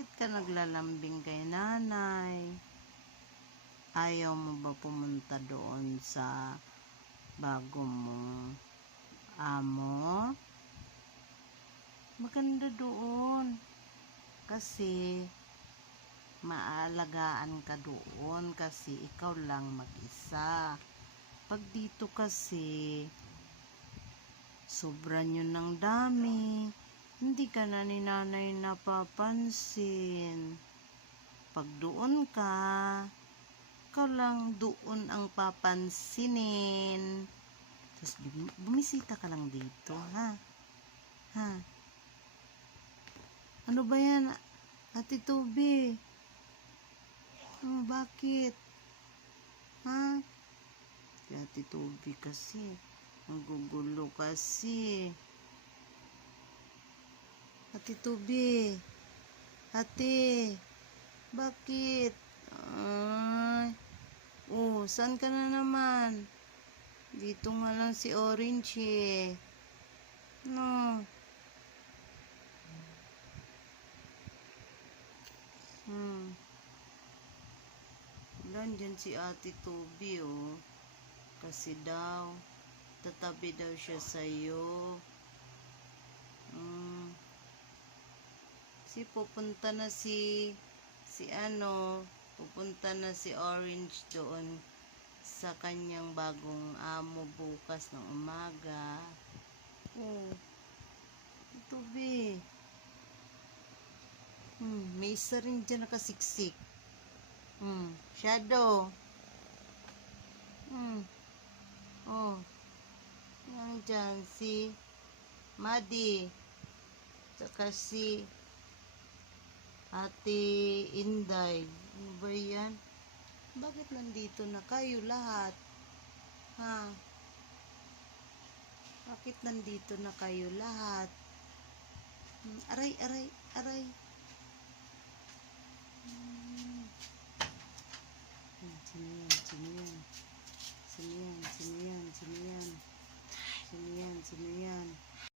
Bakit ka naglalambing kay nanay? Ayaw mo ba pumunta doon sa bago mong amo? Maganda doon. Kasi maalagaan ka doon kasi ikaw lang mag-isa. Pag dito kasi sobra nyo ng dami. Hindi ka na ni nanay napapansin. Pag doon ka, ikaw lang doon ang papansinin. Tapos bum- bumisita ka lang dito, ha? Ha? Ano ba yan? Ate Toby? Oh, bakit? Ha? Si Ate Toby kasi. Ang gugulo kasi. Ate Toby. Ate. Bakit? Ay. Oh, saan ka na naman? Dito nga lang si Orange eh. No. Hmm. Ilan dyan si Ate Toby oh. Kasi daw, tatabi daw siya sa'yo. Si pupunta na si si ano, pupunta na si Orange doon sa kanyang bagong amo bukas ng umaga. Oh. Ito be. Hmm, may isa rin dyan nakasiksik. Hmm, shadow. Hmm. Oh. Yan dyan si Madi. Tsaka si Ate Inday. Ano ba yan? Bakit nandito na kayo lahat? Ha? Bakit nandito na kayo lahat? Hmm, Aray, aray, aray.